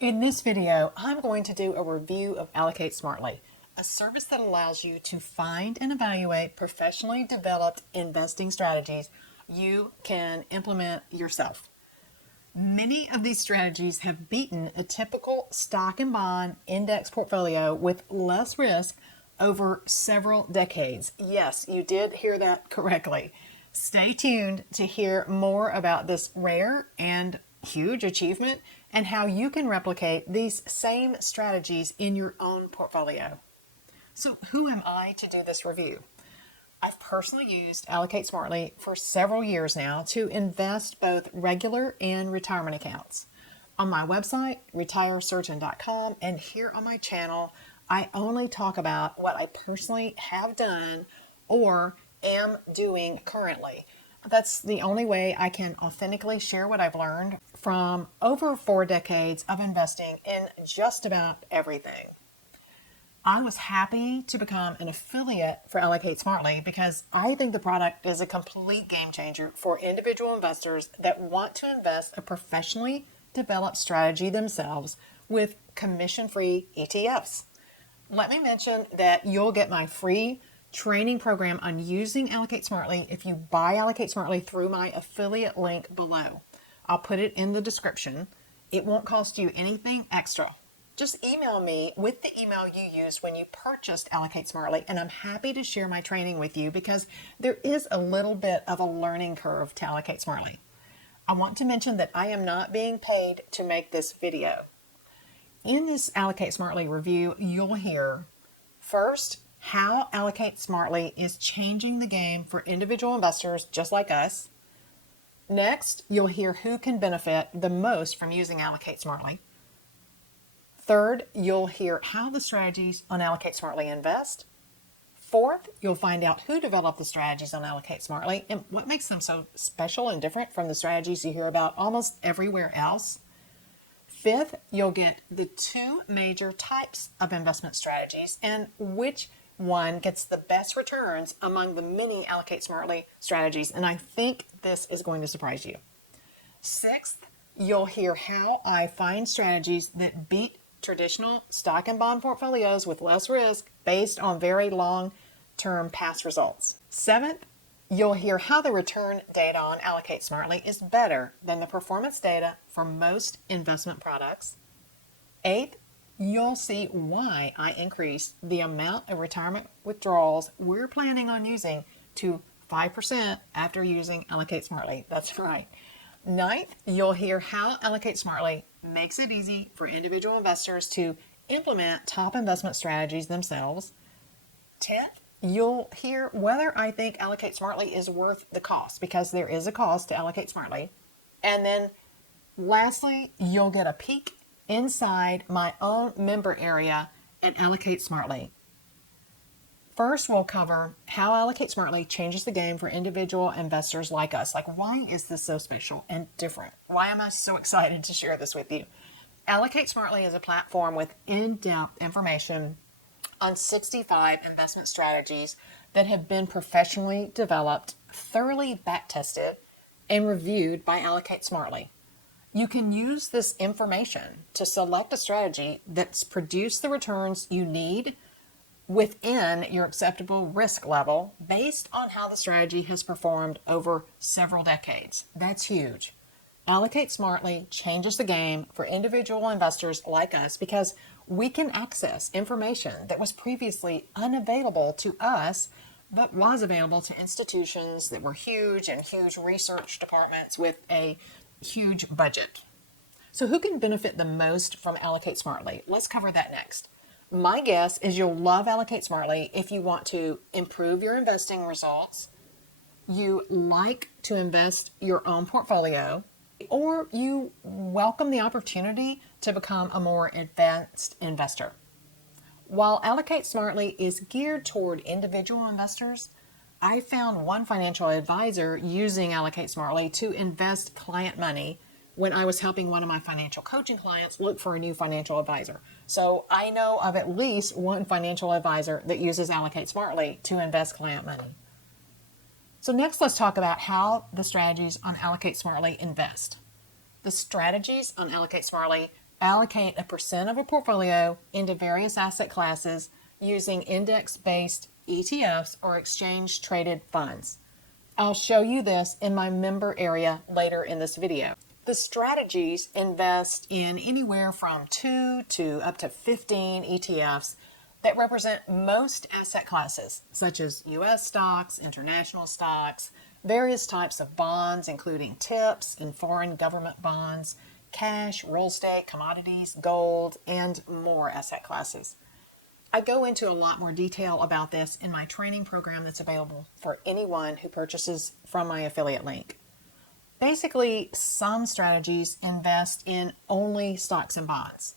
In this video, I'm going to do a review of Allocate Smartly, a service that allows you to find and evaluate professionally developed investing strategies you can implement yourself. Many of these strategies have beaten a typical stock and bond index portfolio with less risk over several decades. Yes, you did hear that correctly. Stay tuned to hear more about this rare and huge achievement and how you can replicate these same strategies in your own portfolio. So, who am I to do this review? I've personally used Allocate Smartly for several years now to invest both regular and retirement accounts. On my website, retiresurgeon.com, and here on my channel, I only talk about what I personally have done or am doing currently. That's the only way I can authentically share what I've learned from over 4 decades of investing in just about everything. I was happy to become an affiliate for Allocate Smartly because I think the product is a complete game changer for individual investors that want to invest a professionally developed strategy themselves with commission-free ETFs. Let me mention that you'll get my free training program on using Allocate Smartly if you buy Allocate Smartly through my affiliate link below. I'll put it in the description. It won't cost you anything extra. Just email me with the email you used when you purchased Allocate Smartly, and I'm happy to share my training with you because there is a little bit of a learning curve to Allocate Smartly. I want to mention that I am not being paid to make this video. In this Allocate Smartly review, you'll hear first how Allocate Smartly is changing the game for individual investors just like us. Next, you'll hear who can benefit the most from using Allocate Smartly. Third, you'll hear how the strategies on Allocate Smartly invest. Fourth, you'll find out who developed the strategies on Allocate Smartly and what makes them so special and different from the strategies you hear about almost everywhere else. Fifth, you'll get the 2 major types of investment strategies and which one gets the best returns among the many Allocate Smartly strategies, and I think this is going to surprise you. Sixth, you'll hear how I find strategies that beat traditional stock and bond portfolios with less risk based on very long-term past results. Seventh, you'll hear how the return data on Allocate Smartly is better than the performance data for most investment products. Eighth, you'll see why I increased the amount of retirement withdrawals we're planning on using to 5% after using Allocate Smartly. That's right. Ninth, you'll hear how Allocate Smartly makes it easy for individual investors to implement top investment strategies themselves. 10th, you'll hear whether I think Allocate Smartly is worth the cost, because there is a cost to Allocate Smartly. And then lastly, you'll get a peek inside my own member area at Allocate Smartly. First, we'll cover how Allocate Smartly changes the game for individual investors like us. Like, why is this so special and different? Why am I so excited to share this with you? Allocate Smartly is a platform with in-depth information on 65 investment strategies that have been professionally developed, thoroughly back-tested, and reviewed by Allocate Smartly. You can use this information to select a strategy that's produced the returns you need within your acceptable risk level based on how the strategy has performed over several decades. That's huge. Allocate Smartly changes the game for individual investors like us because we can access information that was previously unavailable to us but was available to institutions that were huge and huge research departments with a huge budget. So who can benefit the most from Allocate Smartly? Let's cover that next. My guess is you'll love Allocate Smartly if you want to improve your investing results, you like to invest your own portfolio, or you welcome the opportunity to become a more advanced investor. While Allocate Smartly is geared toward individual investors, I found one financial advisor using Allocate Smartly to invest client money when I was helping one of my financial coaching clients look for a new financial advisor. So I know of at least one financial advisor that uses Allocate Smartly to invest client money. So next, let's talk about how the strategies on Allocate Smartly invest. The strategies on Allocate Smartly allocate a percent of a portfolio into various asset classes using index-based ETFs or exchange-traded funds. I'll show you this in my member area later in this video. The strategies invest in anywhere from 2 to up to 15 ETFs that represent most asset classes, such as U.S. stocks, international stocks, various types of bonds, including TIPS and foreign government bonds, cash, real estate, commodities, gold, and more asset classes. I go into a lot more detail about this in my training program that's available for anyone who purchases from my affiliate link. Basically, some strategies invest in only stocks and bonds.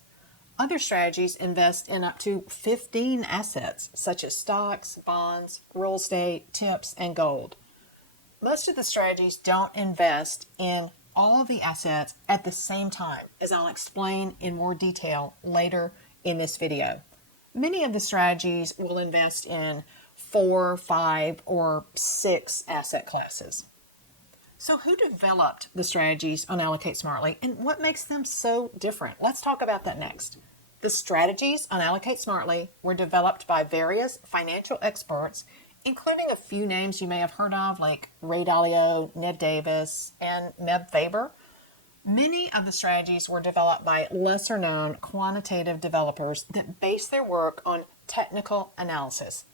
Other strategies invest in up to 15 assets, such as stocks, bonds, real estate, TIPS, and gold. Most of the strategies don't invest in all of the assets at the same time, as I'll explain in more detail later in this video. Many of the strategies will invest in 4, 5, or 6 asset classes. So who developed the strategies on Allocate Smartly and what makes them so different? Let's talk about that next. The strategies on Allocate Smartly were developed by various financial experts, including a few names you may have heard of, like Ray Dalio, Ned Davis, and Meb Faber. Many of the strategies were developed by lesser-known quantitative developers that base their work on technical analysis.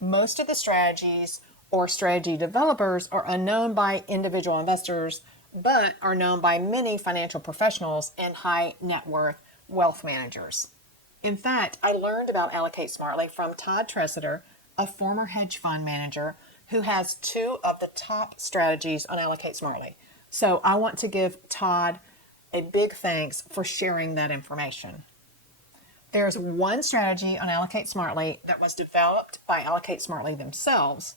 Most of the strategies or strategy developers are unknown by individual investors, but are known by many financial professionals and high net worth wealth managers. In fact, I learned about Allocate Smartly from Todd Tressiter, a former hedge fund manager who has 2 of the top strategies on Allocate Smartly. So I want to give Todd a big thanks for sharing that information. There's one strategy on Allocate Smartly that was developed by Allocate Smartly themselves.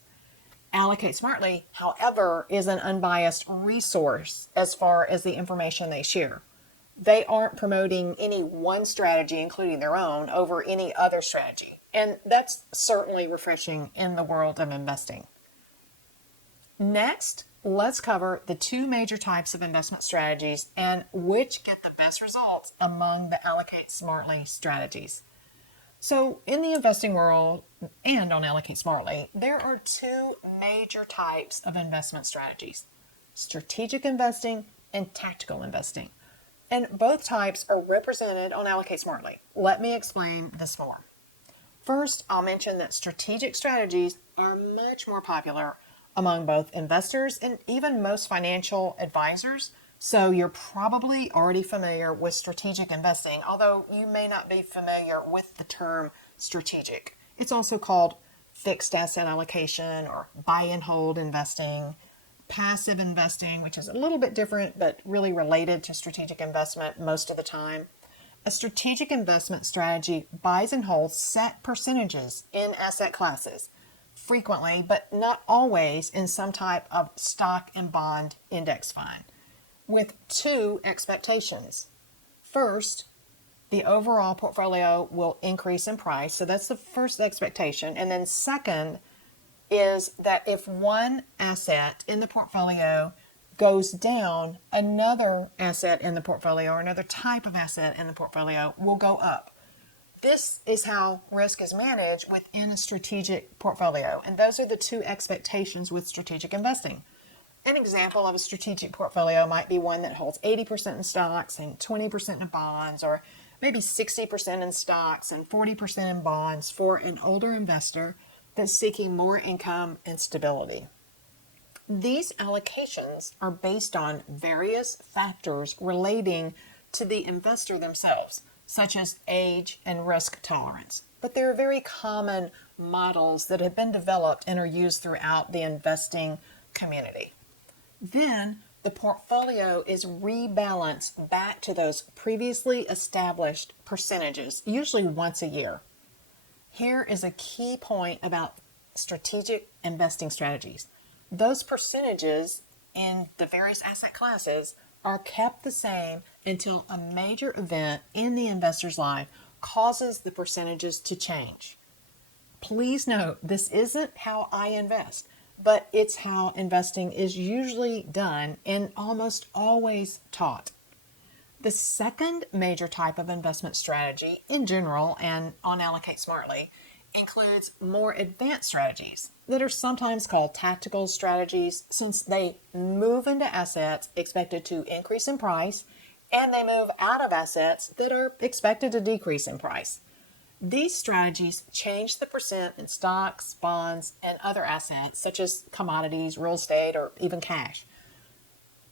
Allocate Smartly, however, is an unbiased resource as far as the information they share. They aren't promoting any one strategy, including their own, over any other strategy. And that's certainly refreshing in the world of investing. Next, let's cover the 2 major types of investment strategies and which get the best results among the Allocate Smartly strategies. So in the investing world and on Allocate Smartly, there are 2 major types of investment strategies: strategic investing and tactical investing. And both types are represented on Allocate Smartly. Let me explain this more. First, I'll mention that strategic strategies are much more popular among both investors and even most financial advisors. So you're probably already familiar with strategic investing, although you may not be familiar with the term strategic. It's also called fixed asset allocation or buy and hold investing, passive investing, which is a little bit different but really related to strategic investment most of the time. A strategic investment strategy buys and holds set percentages in asset classes, frequently but not always in some type of stock and bond index fund, with 2 expectations. First, the overall portfolio will increase in price, so that's the first expectation. And then second is that if one asset in the portfolio goes down, another asset in the portfolio or another type of asset in the portfolio will go up. This is how risk is managed within a strategic portfolio, and those are the 2 expectations with strategic investing. An example of a strategic portfolio might be one that holds 80% in stocks and 20% in bonds, or maybe 60% in stocks and 40% in bonds for an older investor that's seeking more income and stability. These allocations are based on various factors relating to the investor themselves, such as age and risk tolerance. But there are very common models that have been developed and are used throughout the investing community. Then the portfolio is rebalanced back to those previously established percentages, usually once a year. Here is a key point about strategic investing strategies. Those percentages in the various asset classes are kept the same until a major event in the investor's life causes the percentages to change. Please note, this isn't how I invest, but it's how investing is usually done and almost always taught. The second major type of investment strategy in general and on Allocate Smartly includes more advanced strategies that are sometimes called tactical strategies, since they move into assets expected to increase in price and they move out of assets that are expected to decrease in price. These strategies change the percent in stocks, bonds, and other assets such as commodities, real estate, or even cash.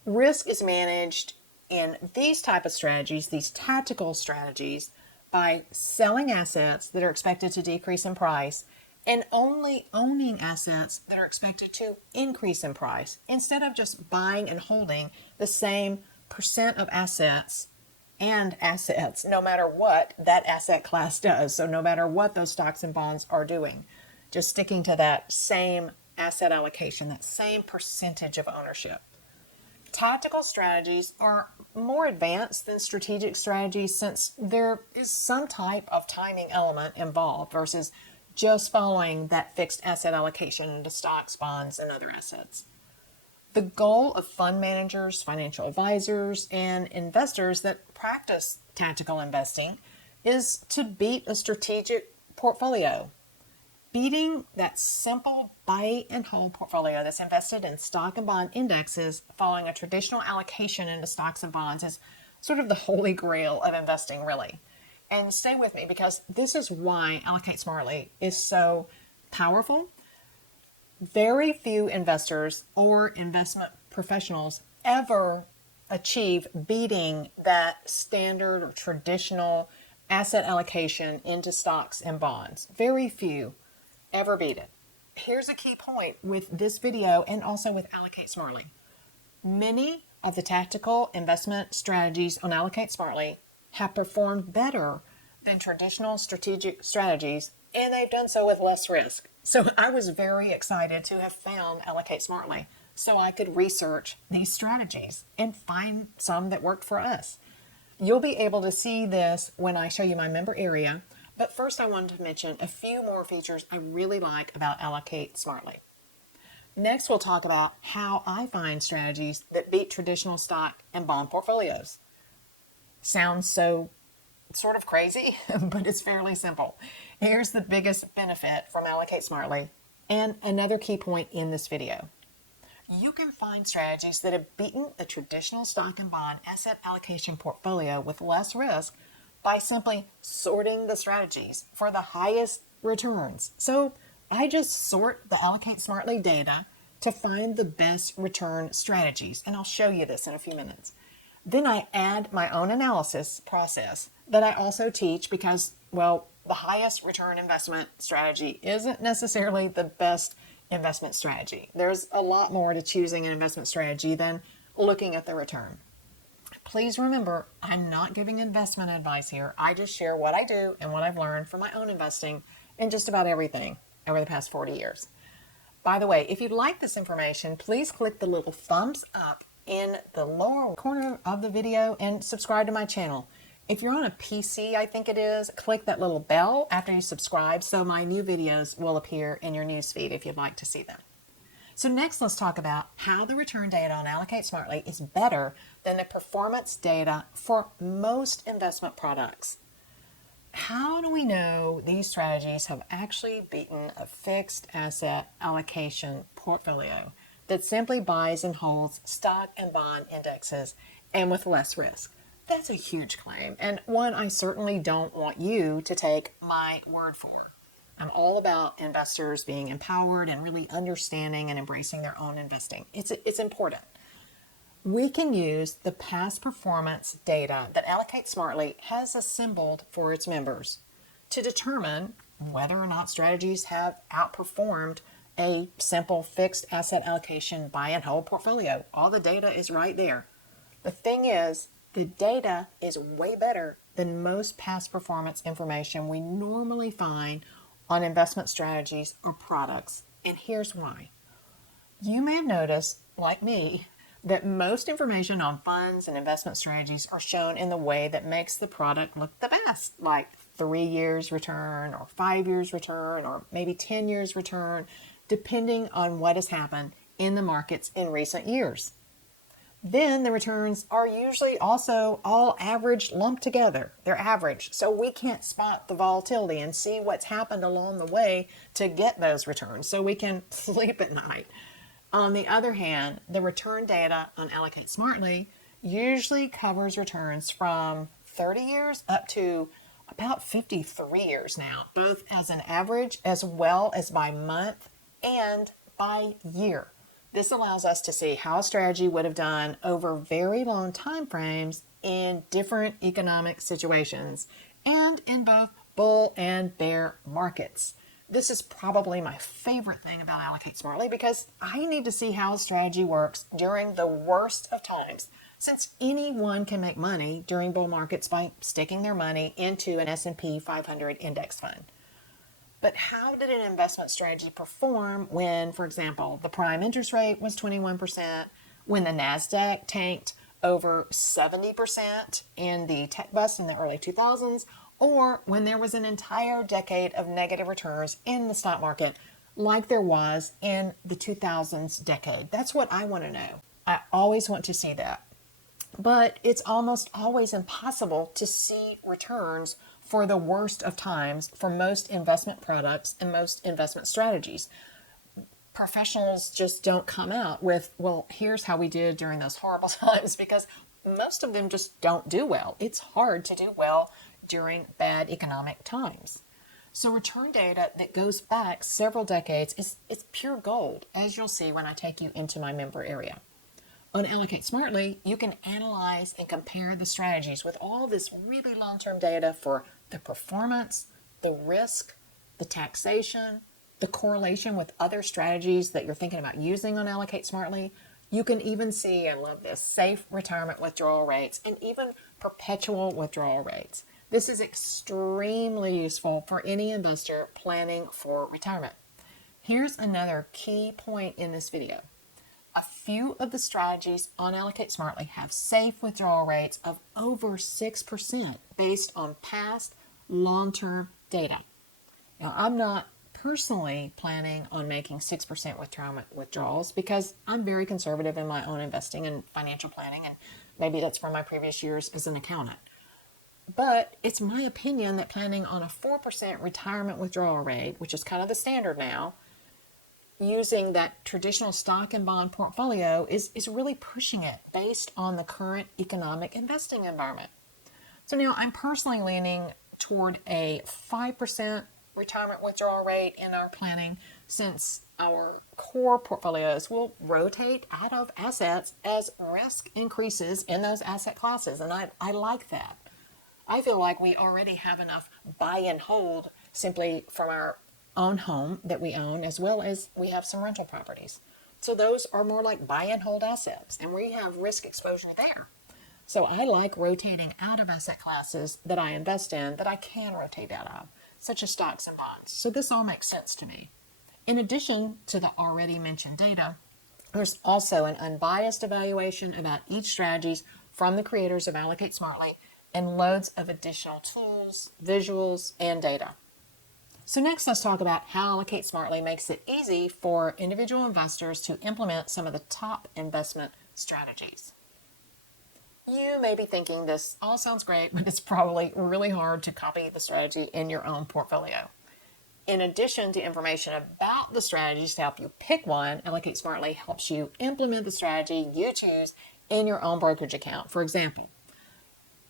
Risk is managed in these type of strategies, these tactical strategies, by selling assets that are expected to decrease in price and only owning assets that are expected to increase in price, instead of just buying and holding the same percent of assets and assets, no matter what that asset class does. So no matter what those stocks and bonds are doing, just sticking to that same asset allocation, that same percentage of ownership. Tactical strategies are more advanced than strategic strategies, since there is some type of timing element involved versus just following that fixed asset allocation into stocks, bonds, and other assets. The goal of fund managers, financial advisors, and investors that practice tactical investing is to beat a strategic portfolio. Beating that simple buy and hold portfolio that's invested in stock and bond indexes following a traditional allocation into stocks and bonds is sort of the holy grail of investing, really. And stay with me, because this is why Allocate Smartly is so powerful. Very few investors or investment professionals ever achieve beating that standard or traditional asset allocation into stocks and bonds. Very few ever beat it. Here's a key point with this video and also with Allocate Smartly. Many of the tactical investment strategies on Allocate Smartly have performed better than traditional strategic strategies, and they've done so with less risk. So I was very excited to have found Allocate Smartly so I could research these strategies and find some that worked for us. You'll be able to see this when I show you my member area. But first, I wanted to mention a few more features I really like about Allocate Smartly. Next, we'll talk about how I find strategies that beat traditional stock and bond portfolios. Sounds so sort of crazy, but it's fairly simple. Here's the biggest benefit from Allocate Smartly and another key point in this video. You can find strategies that have beaten a traditional stock and bond asset allocation portfolio with less risk by simply sorting the strategies for the highest returns. So I just sort the Allocate Smartly data to find the best return strategies, and I'll show you this in a few minutes. Then I add my own analysis process that I also teach because, well, the highest return investment strategy isn't necessarily the best investment strategy. There's a lot more to choosing an investment strategy than looking at the return. Please remember, I'm not giving investment advice here. I just share what I do and what I've learned from my own investing in just about everything over the past 40 years. By the way, if you'd like this information, please click the little thumbs up in the lower corner of the video and subscribe to my channel. If you're on a PC, I think it is, click that little bell after you subscribe so my new videos will appear in your newsfeed if you'd like to see them. So next, let's talk about how the return data on Allocate Smartly is better than the performance data for most investment products. How do we know these strategies have actually beaten a fixed asset allocation portfolio that simply buys and holds stock and bond indexes and with less risk? That's a huge claim, and one I certainly don't want you to take my word for. I'm all about investors being empowered and really understanding and embracing their own investing. It's important. We can use the past performance data that Allocate Smartly has assembled for its members to determine whether or not strategies have outperformed a simple fixed asset allocation buy and hold portfolio. All the data is right there. The thing is, the data is way better than most past performance information we normally find on investment strategies or products. And here's why. You may have noticed, like me, that most information on funds and investment strategies are shown in the way that makes the product look the best, like 3 years return or 5 years return or maybe 10 years return, depending on what has happened in the markets in recent years. Then the returns are usually also all averaged lumped together. They're average. So we can't spot the volatility and see what's happened along the way to get those returns so we can sleep at night. On the other hand, the return data on Allocate Smartly usually covers returns from 30 years up to about 53 years now, both as an average as well as by month and by year. This allows us to see how a strategy would have done over very long time frames in different economic situations and in both bull and bear markets. This is probably my favorite thing about Allocate Smartly because I need to see how a strategy works during the worst of times, since anyone can make money during bull markets by sticking their money into an S&P 500 index fund. But how did an investment strategy perform when, for example, the prime interest rate was 21%, when the NASDAQ tanked over 70% in the tech bust in the early 2000s, or when there was an entire decade of negative returns in the stock market like there was in the 2000s decade? That's what I want to know. I always want to see that. But it's almost always impossible to see returns for the worst of times for most investment products and most investment strategies. Professionals just don't come out with, well, here's how we did during those horrible times, because most of them just don't do well. It's hard to do well during bad economic times. So return data that goes back several decades is pure gold, as you'll see when I take you into my member area. On Allocate Smartly, you can analyze and compare the strategies with all this really long-term data for the performance, the risk, the taxation, the correlation with other strategies that you're thinking about using on Allocate Smartly. You can even see, I love this, safe retirement withdrawal rates and even perpetual withdrawal rates. This is extremely useful for any investor planning for retirement. Here's another key point in this video. A few of the strategies on Allocate Smartly have safe withdrawal rates of over 6% based on past long-term data. Now, I'm not personally planning on making 6% retirement withdrawals because I'm very conservative in my own investing and financial planning, and maybe that's from my previous years as an accountant. But it's my opinion that planning on a 4% retirement withdrawal rate, which is kind of the standard now, using that traditional stock and bond portfolio is really pushing it based on the current economic investing environment. So now I'm personally leaning toward a 5% retirement withdrawal rate in our planning, since our core portfolios will rotate out of assets as risk increases in those asset classes. And I like that. I feel like we already have enough buy and hold simply from our own home that we own, as well as we have some rental properties. So those are more like buy and hold assets, and we have risk exposure there. So I like rotating out of asset classes that I invest in that I can rotate out of, such as stocks and bonds. So this all makes sense to me. In addition to the already mentioned data, there's also an unbiased evaluation about each strategies from the creators of Allocate Smartly and loads of additional tools, visuals, and data. So next, let's talk about how Allocate Smartly makes it easy for individual investors to implement some of the top investment strategies. You may be thinking this all sounds great, but it's probably really hard to copy the strategy in your own portfolio. In addition to information about the strategies to help you pick one, Allocate Smartly helps you implement the strategy you choose in your own brokerage account. For example,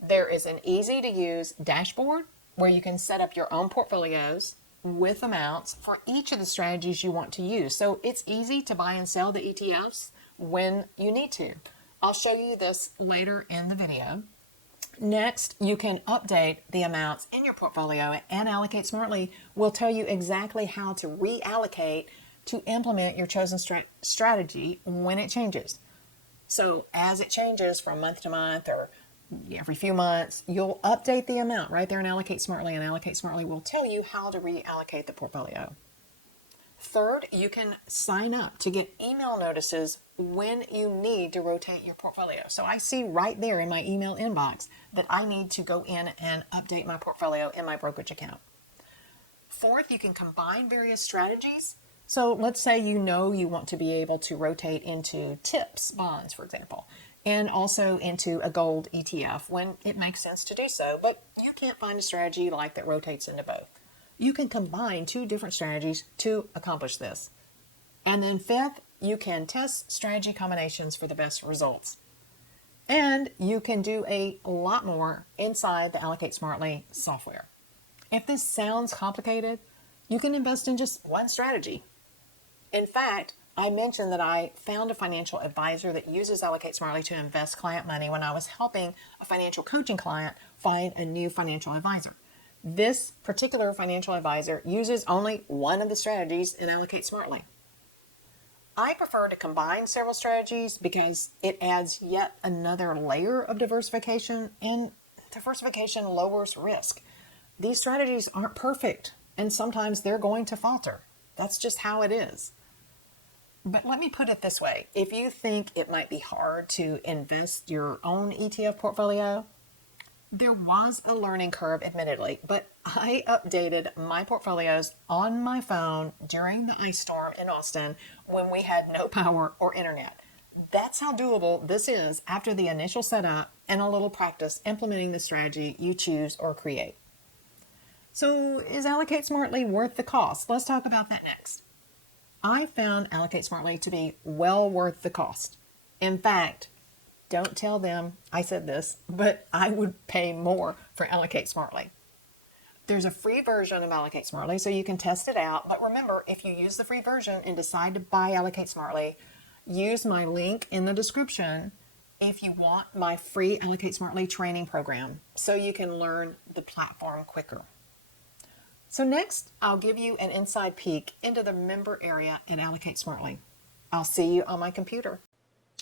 there is an easy-to-use dashboard where you can set up your own portfolios with amounts for each of the strategies you want to use. So it's easy to buy and sell the ETFs when you need to. I'll show you this later in the video. Next, you can update the amounts in your portfolio, and Allocate Smartly will tell you exactly how to reallocate to implement your chosen strategy when it changes. So as it changes from month to month or every few months, you'll update the amount right there in Allocate Smartly, and Allocate Smartly will tell you how to reallocate the portfolio. Third, you can sign up to get email notices when you need to rotate your portfolio. So I see right there in my email inbox that I need to go in and update my portfolio in my brokerage account. Fourth, you can combine various strategies. So let's say you know you want to be able to rotate into TIPS bonds, for example. and also into a gold ETF when it makes sense to do so. But you can't find a strategy like that rotates into both. You can combine two different strategies to accomplish this. And then fifth, you can test strategy combinations for the best results. And you can do a lot more inside the Allocate Smartly software. If this sounds complicated, you can invest in just one strategy. In fact, I mentioned that I found a financial advisor that uses Allocate Smartly to invest client money when I was helping a financial coaching client find a new financial advisor. This particular financial advisor uses only one of the strategies in Allocate Smartly. I prefer to combine several strategies because it adds yet another layer of diversification, and diversification lowers risk. These strategies aren't perfect, and sometimes they're going to falter. That's just how it is. But let me put it this way. If you think it might be hard to invest your own ETF portfolio, there was a learning curve, admittedly, but I updated my portfolios on my phone during the ice storm in Austin when we had no power or internet. That's how doable this is after the initial setup and a little practice implementing the strategy you choose or create. So is Allocate Smartly worth the cost? Let's talk about that next. I found Allocate Smartly to be well worth the cost. In fact, don't tell them I said this, but I would pay more for Allocate Smartly. There's a free version of Allocate Smartly, so you can test it out. But remember, if you use the free version and decide to buy Allocate Smartly, use my link in the description if you want my free Allocate Smartly training program so you can learn the platform quicker. So next, I'll give you an inside peek into the member area at Allocate Smartly. I'll see you on my computer.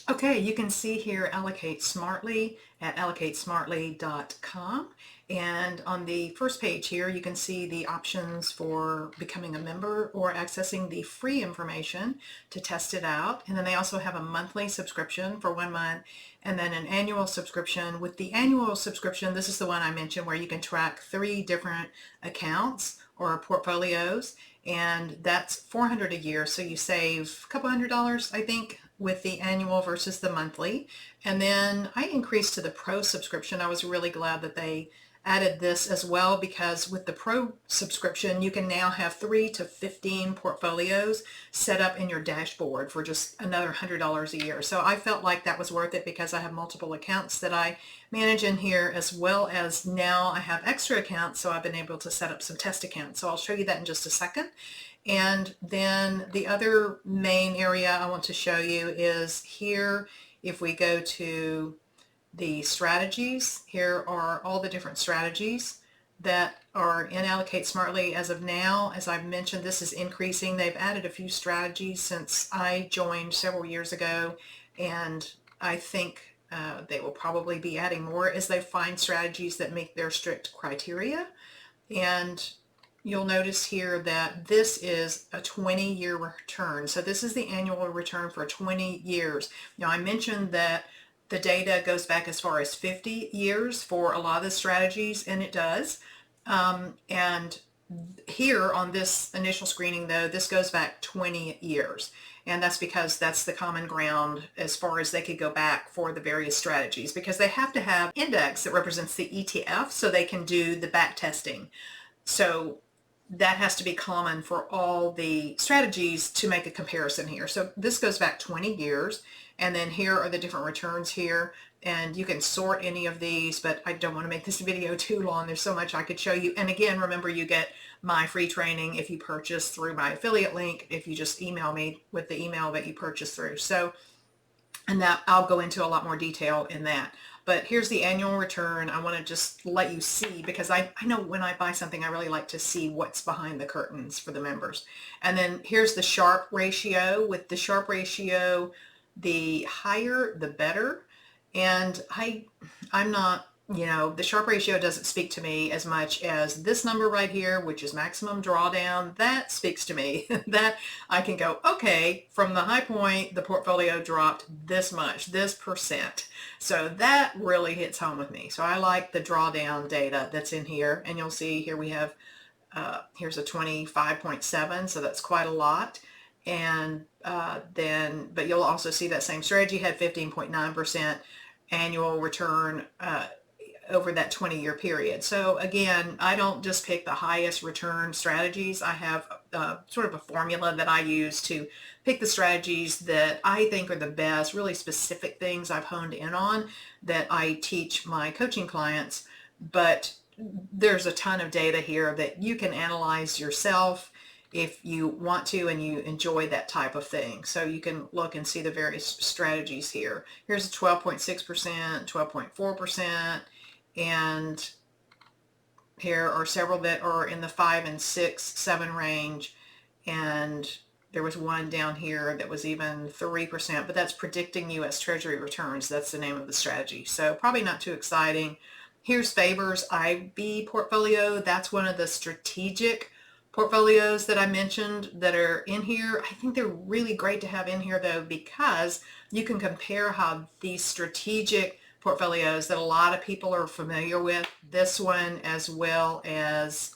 Okay, you can see here Allocate Smartly at allocatesmartly.com, and on the first page here you can see the options for becoming a member or accessing the free information to test it out. And then they also have a monthly subscription for 1 month and then an annual subscription. With the annual subscription, this is the one I mentioned where you can track 3 different accounts or portfolios, and that's $400 a year, so you save a couple $100, I think, with the annual versus the monthly. And then I increased to the pro subscription. I was really glad that they added this as well, because with the pro subscription you can now have 3 to 15 portfolios set up in your dashboard for just another $100 a year. So I felt like that was worth it because I have multiple accounts that I manage in here, as well as now I have extra accounts, so I've been able to set up some test accounts. So I'll show you that in just a second. And then the other main area I want to show you is here. If we go to the strategies, here are all the different strategies that are in Allocate Smartly as of now. As I've mentioned, this is increasing. They've added a few strategies since I joined several years ago, and I think they will probably be adding more as they find strategies that meet their strict criteria. And you'll notice here that this is a 20-year return. So this is the annual return for 20 years. Now I mentioned that the data goes back as far as 50 years for a lot of the strategies, and it does. And here on this initial screening though, this goes back 20 years. And that's because that's the common ground as far as they could go back for the various strategies, because they have to have index that represents the ETF so they can do the back testing. So that has to be common for all the strategies to make a comparison here. So this goes back 20 years, and then here are the different returns here, and you can sort any of these, but I don't want to make this video too long. There's so much I could show you. And again, remember, you get my free training if you purchase through my affiliate link, if you just email me with the email that you purchase through. So, and that I'll go into a lot more detail in that. But here's the annual return. I want to just let you see, because I know when I buy something, I really like to see what's behind the curtains for the members. And then here's the Sharpe ratio. With the Sharpe ratio, the higher, the better. And I'm not, the Sharpe ratio doesn't speak to me as much as this number right here, which is maximum drawdown. That speaks to me. That I can go, okay, from the high point, the portfolio dropped this much, this percent. So that really hits home with me. So I like the drawdown data that's in here. And you'll see here we have, here's a 25.7, so that's quite a lot. And but you'll also see that same strategy had 15.9% annual return over that 20-year period. So again, I don't just pick the highest return strategies. I have sort of a formula that I use to pick the strategies that I think are the best, really specific things I've honed in on that I teach my coaching clients. But there's a ton of data here that you can analyze yourself if you want to and you enjoy that type of thing. So you can look and see the various strategies here. Here's a 12.6%, 12.4%, and here are several that are in the 5 and 6, 7 range, and there was one down here that was even 3%, but that's predicting U.S. Treasury returns. That's the name of the strategy. So probably not too exciting. Here's Faber's IB portfolio. That's one of the strategic portfolios that I mentioned that are in here. I think they're really great to have in here though, because you can compare how these strategic portfolios that a lot of people are familiar with, this one as well as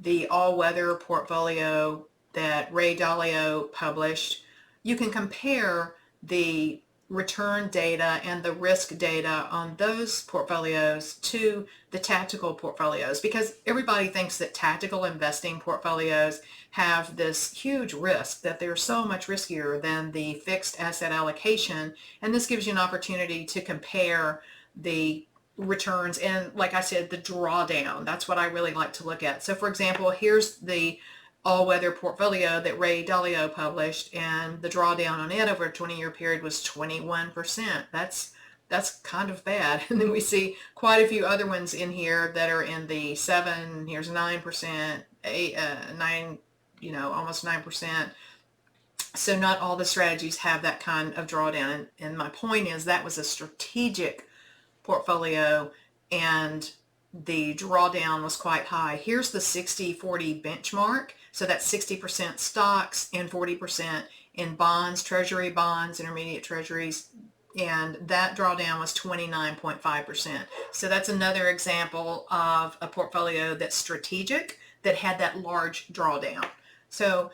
the all-weather portfolio that Ray Dalio published, you can compare the return data and the risk data on those portfolios to the tactical portfolios, because everybody thinks that tactical investing portfolios have this huge risk, that they're so much riskier than the fixed asset allocation. And this gives you an opportunity to compare the returns and, like I said, the drawdown. That's what I really like to look at. So for example, here's the all-weather portfolio that Ray Dalio published, and the drawdown on it over a 20-year period was 21%. That's kind of bad. And then we see quite a few other ones in here that are in the 7, here's 9%, 8, 9, almost 9%. So not all the strategies have that kind of drawdown. And my point is that was a strategic portfolio, and the drawdown was quite high. Here's the 60-40 benchmark. So that's 60% stocks and 40% in bonds, treasury bonds, intermediate treasuries, and that drawdown was 29.5%. So that's another example of a portfolio that's strategic that had that large drawdown. So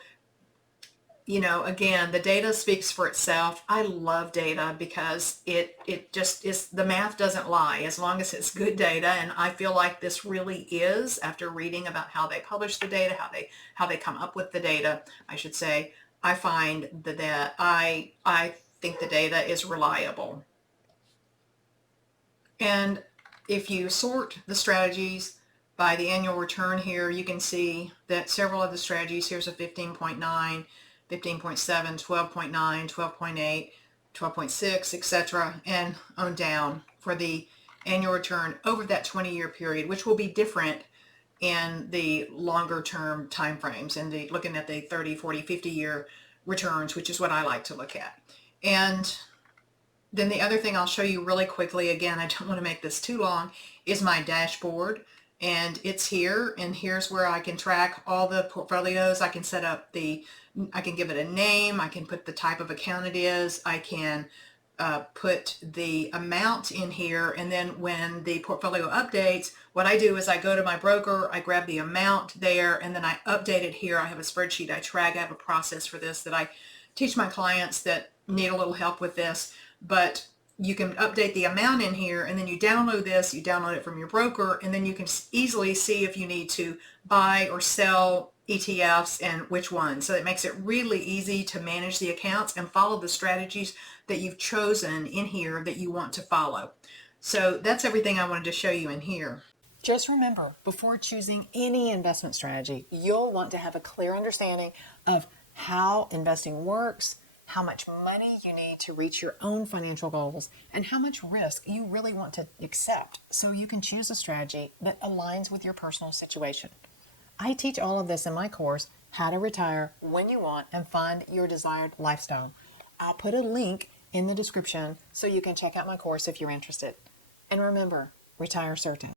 again, the data speaks for itself. I love data because it just is, the math doesn't lie as long as it's good data. And I feel like this really is, after reading about how they publish the data, how they come up with the data, I should say, I find that I think the data is reliable. And if you sort the strategies by the annual return here, you can see that several of the strategies, here's a 15.9, 15.7, 12.9, 12.8, 12.6, etc., and on down for the annual return over that 20-year period, which will be different in the longer term time frames and looking at the 30, 40, 50-year returns, which is what I like to look at. And then the other thing I'll show you really quickly, again, I don't want to make this too long, is my dashboard. And it's here, and here's where I can track all the portfolios. I can set up I can give it a name, I can put the type of account it is, I can put the amount in here, and then when the portfolio updates, what I do is I go to my broker, I grab the amount there, and then I update it here. I have a spreadsheet I track. I have a process for this that I teach my clients that need a little help with this, but you can update the amount in here, and then you download this, you download it from your broker, and then you can easily see if you need to buy or sell ETFs and which ones. So it makes it really easy to manage the accounts and follow the strategies that you've chosen in here that you want to follow. So that's everything I wanted to show you in here. Just remember, before choosing any investment strategy, you'll want to have a clear understanding of how investing works, how much money you need to reach your own financial goals, and how much risk you really want to accept so you can choose a strategy that aligns with your personal situation. I teach all of this in my course, How to Retire When You Want and Find Your Desired Lifestyle. I'll put a link in the description so you can check out my course if you're interested. And remember, retire certain.